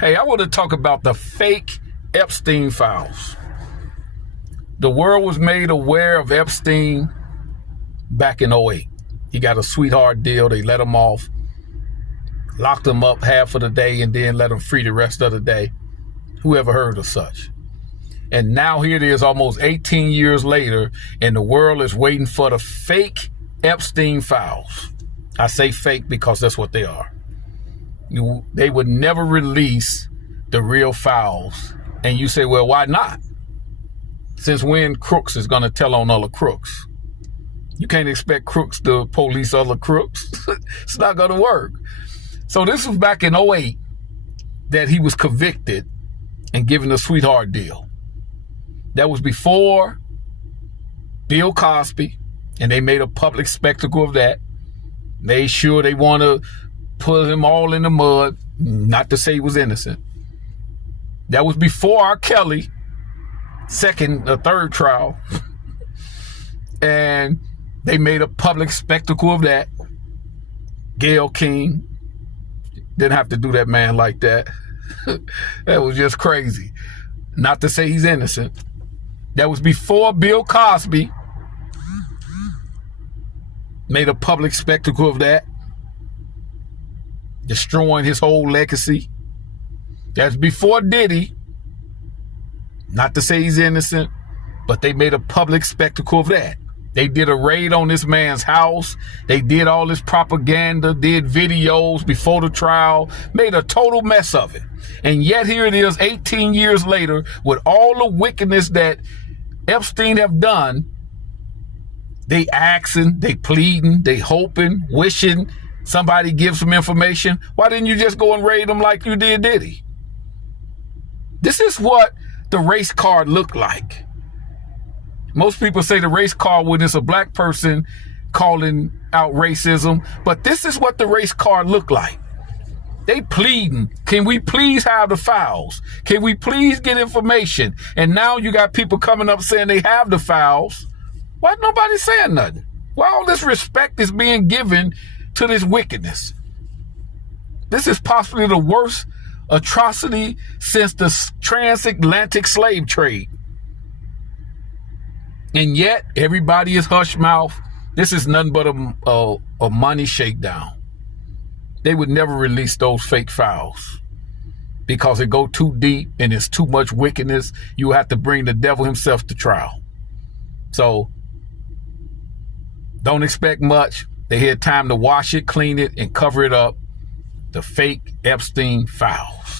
Hey, I want to talk about the fake Epstein files. The world was made aware of Epstein back in '08. He got a sweetheart deal. They let him off, locked him up half of the day, and then let him free the rest of the day. Who ever heard of such? And now here it is almost 18 years later, and the world is waiting for the fake Epstein files. I say fake because that's what they are. They would never release the real files. And you say, well, why not? Since when crooks is going to tell on other crooks? You can't expect crooks to police other crooks. It's not going to work. So this was back in '08 that he was convicted and given a sweetheart deal. That was before Bill Cosby, and they made a public spectacle of that. Made sure they want to put him all in the mud, not to say he was innocent. That was before R. Kelly, third trial. And they made a public spectacle of that. Gayle King didn't have to do that man like that. That was just crazy. Not to say he's innocent. That was before Bill Cosby made a public spectacle of that, destroying his whole legacy. That's before Diddy. Not to say he's innocent, but they made a public spectacle of that. They did a raid on this man's house. They did all this propaganda, did videos before the trial, made a total mess of it. And yet here it is 18 years later with all the wickedness that Epstein have done. They asking, they pleading, they hoping, wishing somebody gives some information. Why didn't you just go and raid them like you did Diddy? This is what the race card looked like. Most people say the race card when it's a black person calling out racism, but this is what the race card looked like. They pleading, can we please have the files? Can we please get information? And now you got people coming up saying they have the files. Why nobody saying nothing? Why all this respect is being given to this wickedness? This is possibly the worst atrocity since the transatlantic slave trade. And yet everybody is hush mouth. This is nothing but a money shakedown. They would never release those fake files because it go too deep and it's too much wickedness. You have to bring the devil himself to trial. So don't expect much. They had time to wash it, clean it, and cover it up. The fake Epstein files.